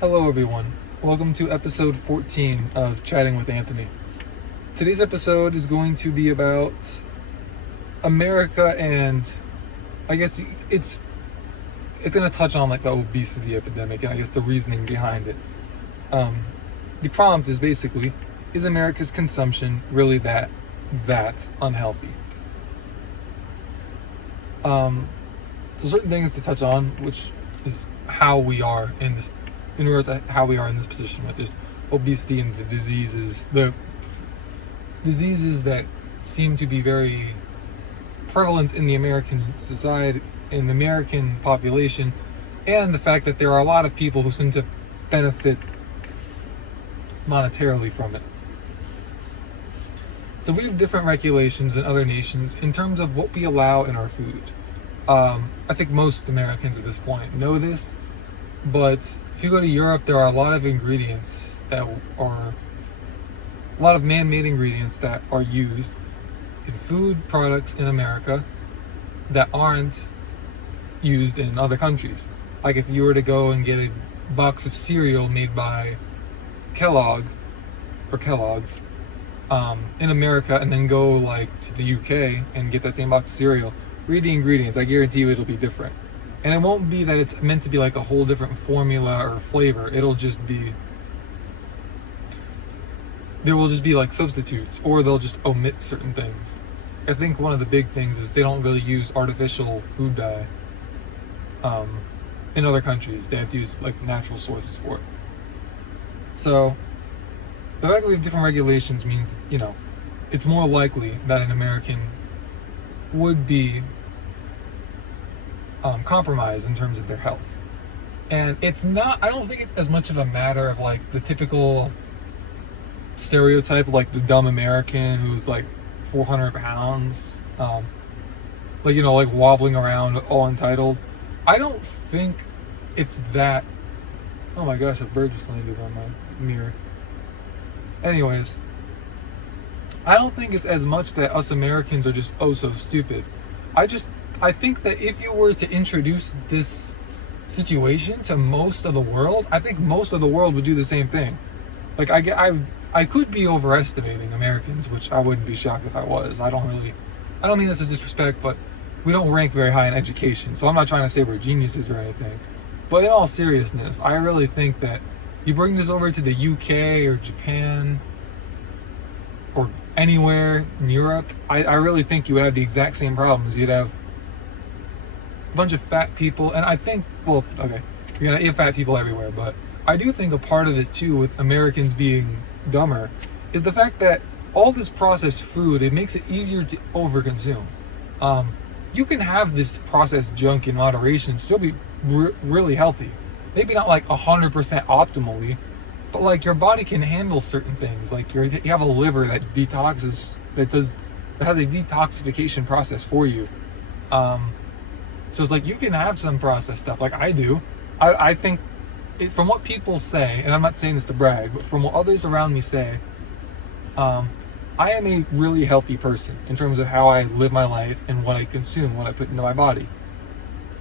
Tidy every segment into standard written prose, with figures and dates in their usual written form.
Hello, everyone. Welcome to episode 14 of Chatting with Anthony. Today's episode is going to be about America, and I guess it's going to touch on like the obesity epidemic and I guess the reasoning behind it. The prompt is basically, is America's consumption really that unhealthy? So certain things to touch on, which is how we are in this, in regards to how we are in this position with just obesity and the diseases that seem to be very prevalent in the American society, in the American population, and the fact that there are a lot of people who seem to benefit monetarily from it. So we have different regulations than other nations in terms of what we allow in our food. I think most Americans at this point know this, but if you go to Europe, there are a lot of ingredients that are, a lot of man-made ingredients that are used in food products in America that aren't used in other countries. Like if you were to go and get a box of cereal made by Kellogg's in America, and then go like to the UK and get that same box of cereal, read the ingredients, I guarantee you it'll be different. And it won't be that it's meant to be like a whole different formula or flavor. It'll just be, there will just be like substitutes, or they'll just omit certain things. I think one of the big things is they don't really use artificial food dye in other countries. They have to use like natural sources for it. So the fact that we have different regulations means, you know, it's more likely that an American would be compromised in terms of their health. And it's not, I don't think it's as much of a matter of like the typical stereotype of like the dumb American who's like 400 pounds, like, you know, like wobbling around all entitled. I don't think it's that. Oh my gosh, a bird just landed on my mirror. Anyways, I don't think it's as much that us Americans are just oh so stupid. I think that if you were to introduce this situation to most of the world, I think most of the world would do the same thing. Like I could be overestimating Americans, which I wouldn't be shocked if I was. I don't mean this as disrespect, but we don't rank very high in education, so I'm not trying to say we're geniuses or anything. But in all seriousness, I really think that you bring this over to the UK or Japan or anywhere in Europe, I really think you would have the exact same problems. You'd have a bunch of fat people, and I think, well, okay, you're gonna have fat people everywhere, but I do think a part of it too with Americans being dumber is the fact that all this processed food, it makes it easier to overconsume. You can have this processed junk in moderation and still be really healthy. Maybe not like 100% optimally, but like your body can handle certain things. Like you have a liver that detoxes, that has a detoxification process for you. So it's like you can have some processed stuff, like I do. I think from what people say, and I'm not saying this to brag, but from what others around me say, I am a really healthy person in terms of how I live my life and what I consume, what I put into my body.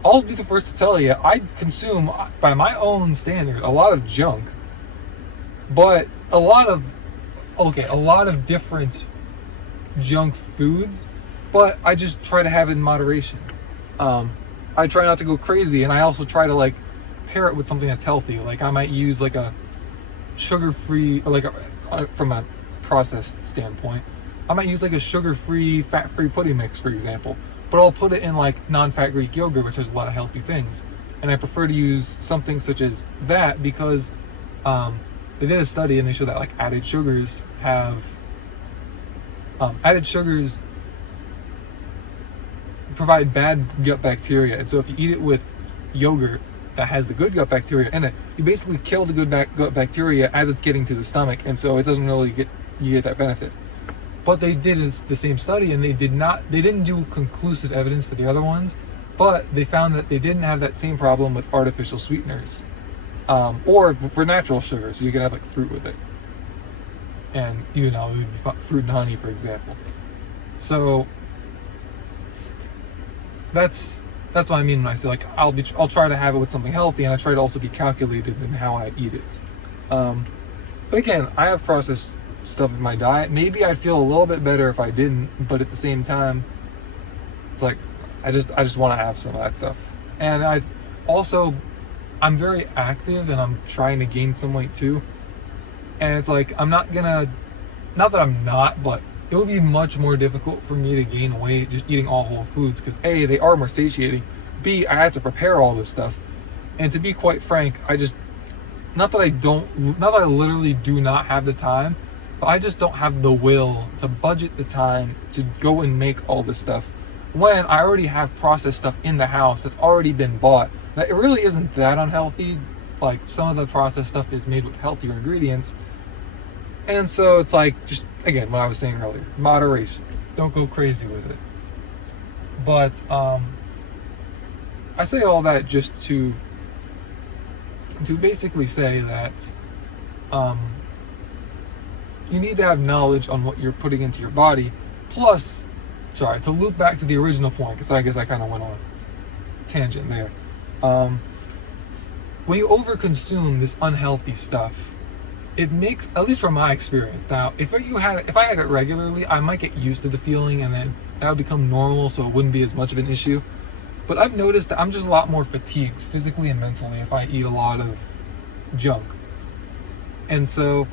I'll be the first to tell you, I consume, by my own standard, a lot of junk, but a lot of different junk foods, but I just try to have it in moderation. I try not to go crazy, and I also try to like pair it with something that's healthy. Like I might use like a sugar-free, or like from a processed standpoint, I might use like a sugar-free, fat-free pudding mix, for example, but I'll put it in like non-fat Greek yogurt, which has a lot of healthy things. And I prefer to use something such as that because they did a study and they showed that like added sugars provide bad gut bacteria, and so if you eat it with yogurt that has the good gut bacteria in it, you basically kill the good gut bacteria as it's getting to the stomach, and so it doesn't really get that benefit. But they did the same study, and they didn't do conclusive evidence for the other ones, but they found that they didn't have that same problem with artificial sweeteners, or for natural sugar. So you can have like fruit with it, and you know, fruit and honey, for example. So that's That's what I mean when I say like I'll try to have it with something healthy, and I try to also be calculated in how I eat it. But again, I have processed stuff in my diet. Maybe I'd feel a little bit better if I didn't, but at the same time, it's like I just want to have some of that stuff. And I'm very active, and I'm trying to gain some weight too. And it's like not that I'm not, but it would be much more difficult for me to gain weight just eating all whole foods, because A, they are more satiating, B, I have to prepare all this stuff. And to be quite frank, not that I literally do not have the time, but I just don't have the will to budget the time to go and make all this stuff when I already have processed stuff in the house that's already been bought. That it really isn't that unhealthy. Like, some of the processed stuff is made with healthier ingredients. And so it's like, just again, what I was saying earlier, moderation. Don't go crazy with it. But I say all that just to basically say that you need to have knowledge on what you're putting into your body. Plus, to loop back to the original point, because I guess I kind of went on a tangent there. When you overconsume this unhealthy stuff, it makes, at least from my experience, now if I had it regularly, I might get used to the feeling, and then that would become normal, so it wouldn't be as much of an issue. But I've noticed that I'm just a lot more fatigued physically and mentally if I eat a lot of junk. And so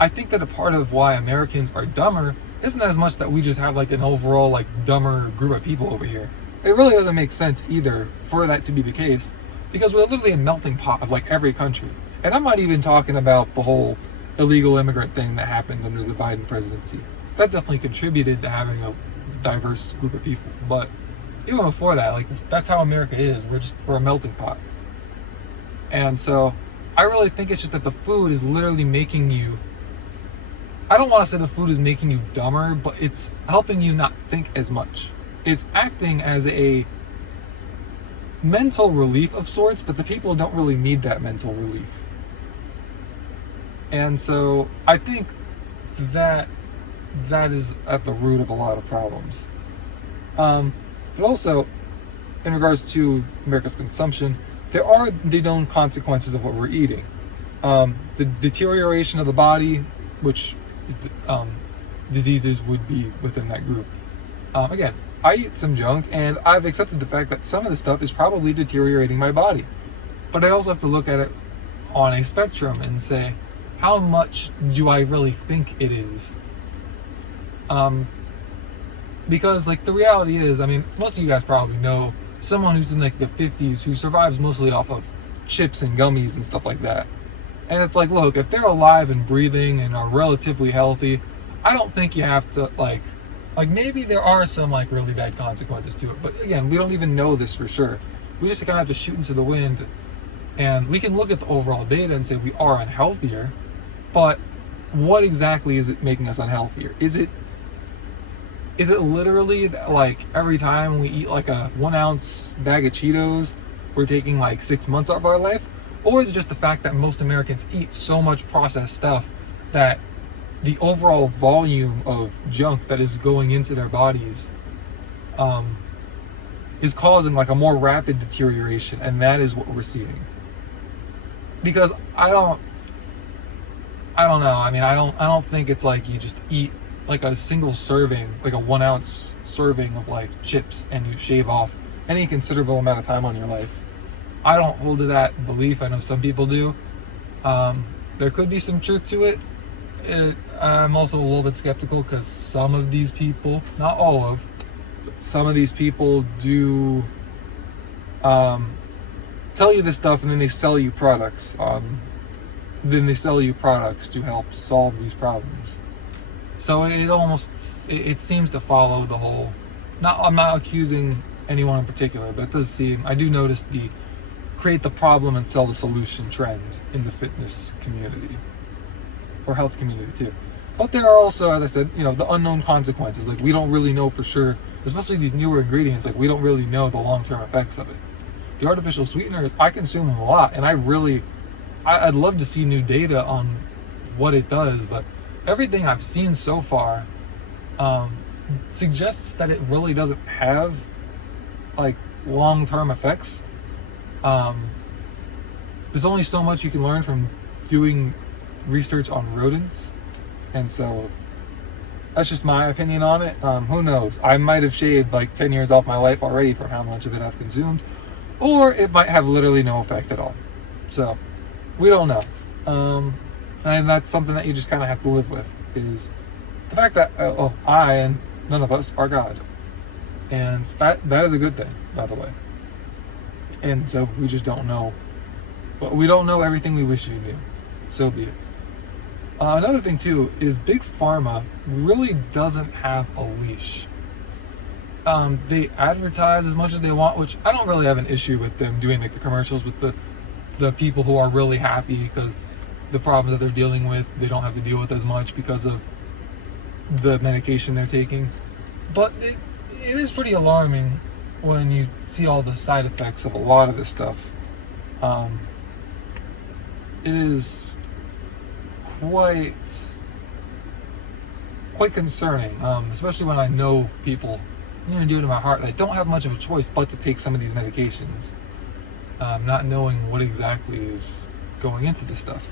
I think that a part of why Americans are dumber isn't as much that we just have like an overall like dumber group of people over here. It really doesn't make sense either for that to be the case, because we're literally a melting pot of like every country. And I'm not even talking about the whole illegal immigrant thing that happened under the Biden presidency. That definitely contributed to having a diverse group of people. But even before that, like, that's how America is. We're a melting pot. And so I really think it's just that the food is literally making you, I don't want to say the food is making you dumber, but it's helping you not think as much. It's acting as a mental relief of sorts, but the people don't really need that mental relief. And so I think that is at the root of a lot of problems. But also, in regards to America's consumption, there are the known consequences of what we're eating. The deterioration of the body, which is diseases would be within that group. Again, I eat some junk, and I've accepted the fact that some of the stuff is probably deteriorating my body. But I also have to look at it on a spectrum and say, how much do I really think it is? Because like the reality is, I mean, most of you guys probably know someone who's in like the 50s who survives mostly off of chips and gummies and stuff like that. And it's like, look, if they're alive and breathing and are relatively healthy, I don't think you have to like maybe there are some like really bad consequences to it. But again, we don't even know this for sure. We just kind of have to shoot into the wind, and we can look at the overall data and say we are unhealthier, but what exactly is it making us unhealthier? Is it literally like every time we eat like a 1 ounce bag of Cheetos, we're taking like 6 months off our life? Or is it just the fact that most Americans eat so much processed stuff that the overall volume of junk that is going into their bodies is causing like a more rapid deterioration, and that is what we're seeing? Because I don't know. I mean, I don't think it's like you just eat like a single serving, like a 1 ounce serving of like chips, and you shave off any considerable amount of time on your life. I don't hold to that belief. I know some people do. There could be some truth to it. I'm also a little bit skeptical, because some of these people, not all of, but some of these people do tell you this stuff, and then they sell you products. To help solve these problems. So it seems to follow the whole, I'm not accusing anyone in particular, but it does seem, I do notice the create the problem and sell the solution trend in the fitness community, or health community too. But there are also, as I said, the unknown consequences. Like, we don't really know for sure, especially these newer ingredients, like we don't really know the long-term effects of it. The artificial sweeteners, I consume them a lot, and I'd love to see new data on what it does, but everything I've seen so far suggests that it really doesn't have like long-term effects. There's only so much you can learn from doing research on rodents, and so that's just my opinion on it. Who knows? I might have shaved like 10 years off my life already from how much of it I've consumed, or it might have literally no effect at all. So we don't know. And that's something that you just kind of have to live with, is the fact that I and none of us are God. And that is a good thing, by the way. And so we just don't know. But we don't know everything we wish we knew. So be it. Another thing too is Big Pharma really doesn't have a leash. They advertise as much as they want, which I don't really have an issue with them doing, like the commercials with the people who are really happy because the problems that they're dealing with, they don't have to deal with as much because of the medication they're taking. But it is pretty alarming when you see all the side effects of a lot of this stuff. It is quite concerning, especially when I know people near and dear to my heart that don't have much of a choice but to take some of these medications, not knowing what exactly is going into this stuff.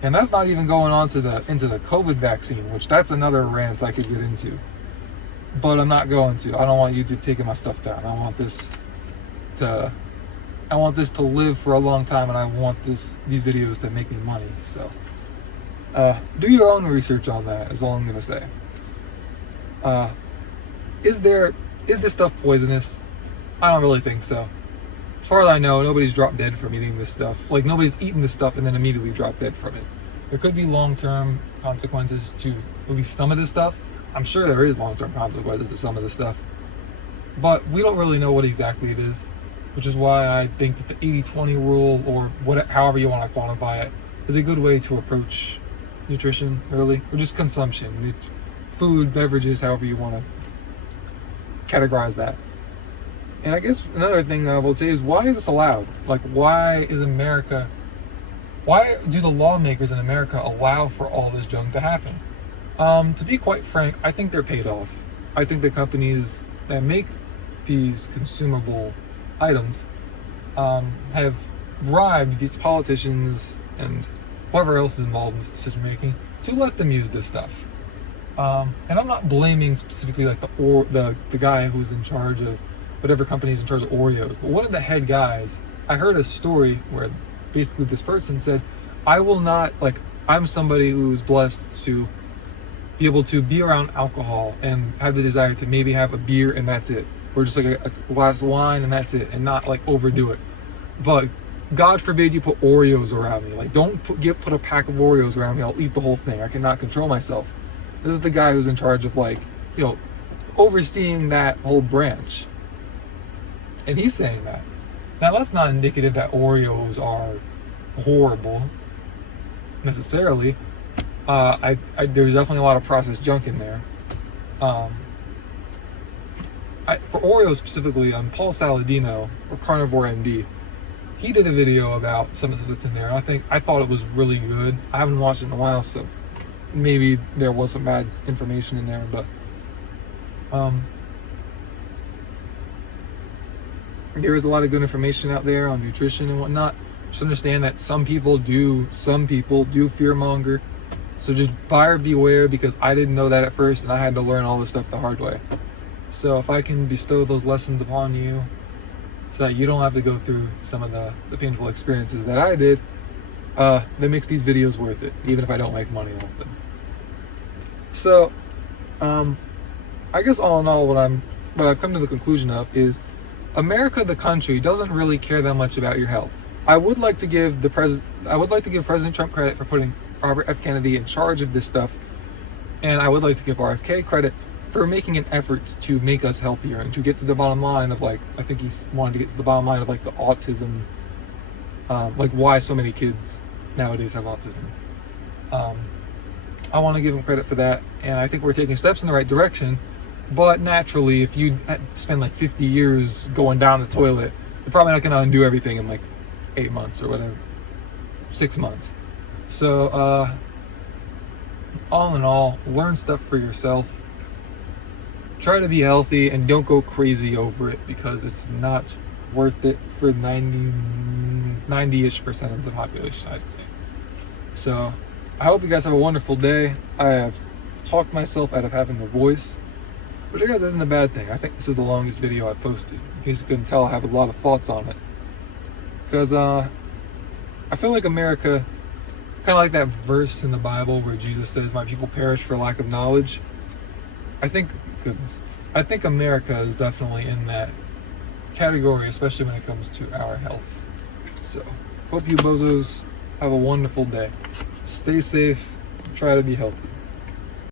And that's not even going on into the COVID vaccine, which that's another rant I could get into. But I'm not going to. I don't want YouTube taking my stuff down. I want this to live for a long time, and I want these videos to make me money. So do your own research on that, is all I'm gonna say. Is this stuff poisonous? I don't really think so. As far as I know, nobody's dropped dead from eating this stuff. Like, nobody's eaten this stuff and then immediately dropped dead from it. There could be long-term consequences to at least some of this stuff. I'm sure there is long-term consequences to some of this stuff. But we don't really know what exactly it is, which is why I think that the 80-20 rule, or however you want to quantify it, is a good way to approach nutrition, really, or just consumption. Food, beverages, however you want to categorize that. And I guess another thing that I will say is, why is this allowed? Like, why do the lawmakers in America allow for all this junk to happen? To be quite frank, I think they're paid off. I think the companies that make these consumable items have bribed these politicians and whoever else is involved in this decision making to let them use this stuff. And I'm not blaming specifically like the guy who's in charge of whatever company is in charge of Oreos, but one of the head guys, I heard a story where basically this person said, I'm somebody who's blessed to be able to be around alcohol and have the desire to maybe have a beer and that's it, or just like a glass of wine and that's it, and not like overdo it. But God forbid you put Oreos around me. Like, don't put a pack of Oreos around me. I'll eat the whole thing. I cannot control myself. This is the guy who's in charge of, like, you know, overseeing that whole branch. And he's saying that. Now, that's not indicative that Oreos are horrible necessarily. There's definitely a lot of processed junk in there. For Oreos specifically, Paul Saladino, or Carnivore MD, he did a video about some of the stuff that's in there. And I thought it was really good. I haven't watched it in a while, so maybe there was some bad information in there, but there is a lot of good information out there on nutrition and whatnot. Just understand that some people do fear monger. So just buyer beware, because I didn't know that at first and I had to learn all this stuff the hard way. So if I can bestow those lessons upon you so that you don't have to go through some of the painful experiences that I did, that makes these videos worth it, even if I don't make money off them. So I guess all in all, what I've come to the conclusion of is America, the country, doesn't really care that much about your health. I would like to give President Trump credit for putting Robert F. Kennedy in charge of this stuff, and I would like to give RFK credit for making an effort to make us healthier and to get to the bottom line of, like, I think he's wanted to get to the bottom line of, like, the autism, like why so many kids nowadays have autism. I want to give him credit for that, and I think we're taking steps in the right direction. But naturally, if you spend like 50 years going down the toilet, you're probably not going to undo everything in like 8 months or whatever, 6 months. So all in all, learn stuff for yourself. try to be healthy and don't go crazy over it, because it's not worth it for 90-ish% of the population, I'd say. So I hope you guys have a wonderful day. I have talked myself out of having a voice, which I guess isn't a bad thing. I think this is the longest video I've posted. In case you couldn't tell, I have a lot of thoughts on it. Because I feel like America, kind of like that verse in the Bible where Jesus says, "My people perish for lack of knowledge." I think America is definitely in that category, especially when it comes to our health. So, hope you bozos have a wonderful day. Stay safe, try to be healthy.